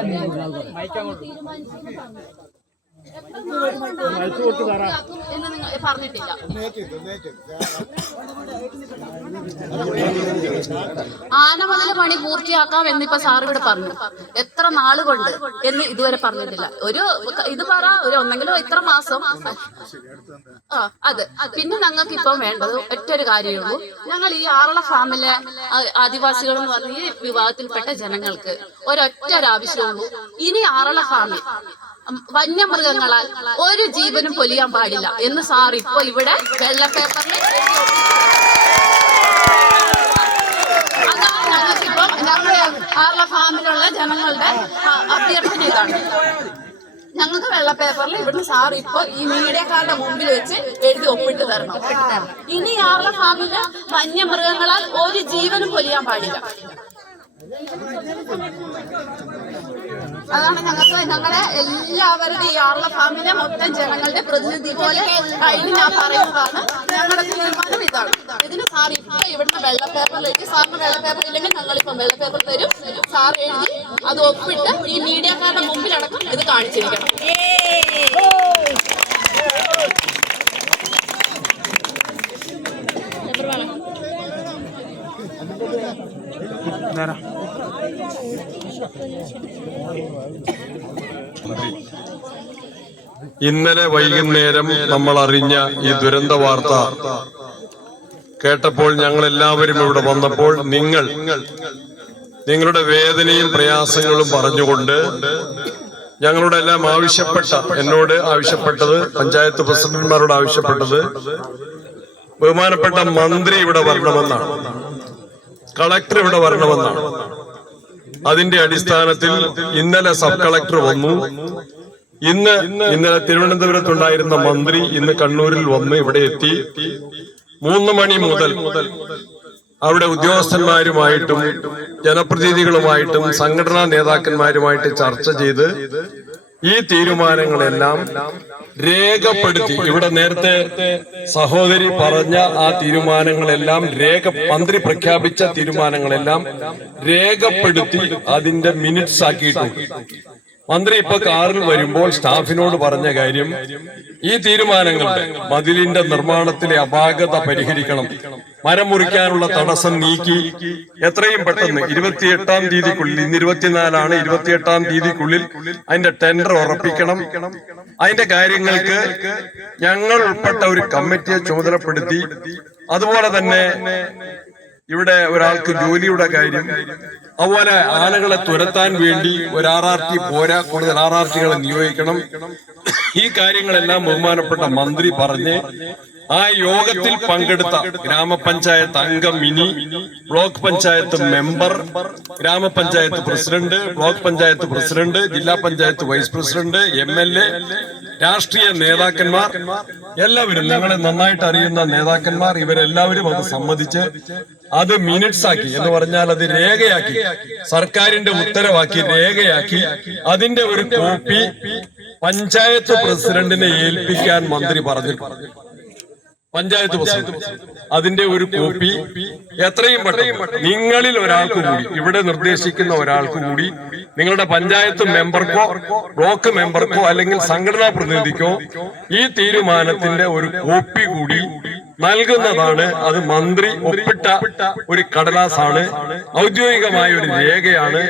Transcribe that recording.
എന്ന് പറഞ്ഞിട്ടില്ല ആനമതിലെ പണി പൂർത്തിയാക്കാം എന്നിപ്പോ സാർ ഇവിടെ പറഞ്ഞു. എത്ര നാൾ കൊണ്ട് എന്ന് ഇതുവരെ പറഞ്ഞിട്ടില്ല. ഒരു ഇത് പറ ഒരു ഒന്നെങ്കിലും ഇത്ര മാസം. ആ അതെ. പിന്നെ ഞങ്ങൾക്ക് ഇപ്പം വേണ്ടത് ഒറ്റൊരു കാര്യമേ ഉള്ളൂ. ഞങ്ങൾ ഈ ആറള ഫാമിലെ ആദിവാസികൾ എന്ന് പറഞ്ഞ ഈ വിഭാഗത്തിൽപ്പെട്ട ജനങ്ങൾക്ക് ഒരൊറ്റ ഒരു ആവശ്യമുള്ളൂ ഇനി ആറള ഫാമിൽ വന്യമൃഗങ്ങളാൽ ഒരു ജീവനും പൊലിയാൻ പാടില്ല എന്ന് സാർ ഇപ്പൊ ഇവിടെ വെള്ള പേപ്പറിൽ അതാണ് ആർല ഫാമിലുള്ള ജനങ്ങളുടെ അഭ്യർത്ഥന ഇതാണ്. ഞങ്ങൾക്ക് വെള്ള പേപ്പറിൽ ഇവിടുന്ന് സാർ ഇപ്പൊ ഈ മീഡിയക്കാരുടെ മുമ്പിൽ വെച്ച് എഴുതി ഒപ്പിട്ട് തരണം. ഒപ്പിട്ട് തരണം ഇനി ആർല ഫാമിൽ വന്യമൃഗങ്ങളാൽ ഒരു ജീവനും പൊലിയാൻ പാടില്ല. അതാണ് ഞങ്ങൾക്ക് ഞങ്ങളെ എല്ലാവരുടെ ഈ ആർല ഫാമിലെ മൊത്തം ജനങ്ങളുടെ പ്രതിനിധി പോലെ കഴിഞ്ഞ് ഞാൻ പറയുന്നതാണ്. ഞങ്ങളുടെ തീരുമാനം ഇതാണ്. ഇതിന് സാർ ഇപ്പൊ ഇവിടുന്ന് വെള്ള പേപ്പറിലേക്ക് സാറിന് വെള്ള പേപ്പർ ഇല്ലെങ്കിൽ ഞങ്ങളിപ്പം വെള്ള പേപ്പർ തരും. സാർ എഴുതി അത് ഒപ്പിട്ട് ഈ മീഡിയക്കാരുടെ മുമ്പിലടക്കം ഇത് കാണിച്ചിരിക്കണം. ഇന്നലെ വൈകുന്നേരം നമ്മൾ അറിഞ്ഞ ഈ ദുരന്ത വാർത്ത കേട്ടപ്പോൾ ഞങ്ങൾ എല്ലാവരും ഇവിടെ വന്നപ്പോൾ നിങ്ങൾ നിങ്ങളുടെ വേദനയും പ്രയാസങ്ങളും പറഞ്ഞുകൊണ്ട് ഞങ്ങളുടെ എല്ലാം ആവശ്യപ്പെട്ട എന്നോട് ആവശ്യപ്പെട്ടത് പഞ്ചായത്ത് പ്രസിഡന്റുമാരോട് ആവശ്യപ്പെട്ടത് ബഹുമാനപ്പെട്ട മന്ത്രി ഇവിടെ വരണമെന്നാണ്. കളക്ടർ ഇവിടെ വരണമെന്നാണ്. അതിന്റെ അടിസ്ഥാനത്തിൽ ഇന്നലെ സബ് കളക്ടർ വന്നു. ഇന്ന് ഇന്നലെ തിരുവനന്തപുരത്തുണ്ടായിരുന്ന മന്ത്രി ഇന്ന് കണ്ണൂരിൽ വന്ന് ഇവിടെ എത്തി. മൂന്ന് മണി മുതൽ അവിടെ ഉദ്യോഗസ്ഥന്മാരുമായിട്ടും ജനപ്രതിനിധികളുമായിട്ടും സംഘടനാ നേതാക്കന്മാരുമായിട്ട് ചർച്ച ചെയ്ത് ഈ തീരുമാനങ്ങളെല്ലാം രേഖപ്പെടുത്തി. ഇവിടെ നേരത്തെ സഹോദരി പറഞ്ഞ ആ തീരുമാനങ്ങളെല്ലാം രേഖ മന്ത്രി പ്രഖ്യാപിച്ച തീരുമാനങ്ങളെല്ലാം രേഖപ്പെടുത്തി അതിന്റെ മിനിറ്റ്സ് ആക്കിയിട്ടുണ്ട് മന്ത്രി ഇപ്പൊ കാറിൽ വരുമ്പോൾ സ്റ്റാഫിനോട് പറഞ്ഞ കാര്യം ഈ തീരുമാനങ്ങളുടെ മതിലിന്റെ നിർമ്മാണത്തിലെ അപാകത പരിഹരിക്കണം. മരം മുറിക്കാനുള്ള തടസ്സം നീക്കി. എത്രയും പെട്ടെന്ന് ഇരുപത്തിയെട്ടാം തീയതിക്കുള്ളിൽ ഇന്ന് ഇരുപത്തിനാലാണ് ഇരുപത്തിയെട്ടാം തീയതിക്കുള്ളിൽ അതിന്റെ ടെൻഡർ ഉറപ്പിക്കണം. അതിന്റെ കാര്യങ്ങൾക്ക് ഞങ്ങൾ ഉൾപ്പെട്ട ഒരു കമ്മിറ്റിയെ ചുമതലപ്പെടുത്തി അതുപോലെ തന്നെ ഇവിടെ ഒരാൾക്ക് ജോലിയുടെ കാര്യം അതുപോലെ ആനകളെ തുരത്താൻ വേണ്ടി ഒരു ആർ ആർ ടി പോരാ കൂടുതൽ ആർ ആർ ടികളെ നിയോഗിക്കണം. ഈ കാര്യങ്ങളെല്ലാം ബഹുമാനപ്പെട്ട മന്ത്രി പറഞ്ഞ് ആ യോഗത്തിൽ പങ്കെടുത്ത ഗ്രാമപഞ്ചായത്ത് അംഗം Mini block panchayat member gramapanchayat president block panchayat president ജില്ലാ panchayat vice president M L A രാഷ്ട്രീയ നേതാക്കന്മാർ എല്ലാവരും ഞങ്ങളെ നന്നായിട്ട് അറിയുന്ന നേതാക്കന്മാർ ഇവരെല്ലാവരും അത് സമ്മതിച്ച് അത് മിനിറ്റ്സ് ആക്കി എന്ന് പറഞ്ഞാൽ അത് രേഖയാക്കി സർക്കാരിന്റെ ഉത്തരവാക്കി രേഖയാക്കി അതിന്റെ ഒരു കോപ്പി പഞ്ചായത്ത് പ്രസിഡന്റിനെ ഏൽപ്പിക്കാൻ മന്ത്രി പറഞ്ഞിട്ടുണ്ട്. പഞ്ചായത്ത് പ്രസിഡന്റ്. അതിന്റെ ഒരു കോപ്പി എത്രയും പെട്ടെന്ന് നിങ്ങളിൽ ഒരാൾക്ക് കൂടി ഇവിടെ നിർദ്ദേശിക്കുന്ന ഒരാൾക്ക് കൂടി നിങ്ങളുടെ പഞ്ചായത്ത് മെമ്പർക്കോ ബ്ലോക്ക് മെമ്പർക്കോ അല്ലെങ്കിൽ സംഘടനാ പ്രതിനിധിക്കോ ഈ തീരുമാനത്തിന്റെ ഒരു കോപ്പി കൂടി നൽകുന്നതാണ് അത് മന്ത്രി ഒപ്പിട്ട ഒരു കടലാസാണ്. ഔദ്യോഗികമായ ഒരു രേഖയാണ്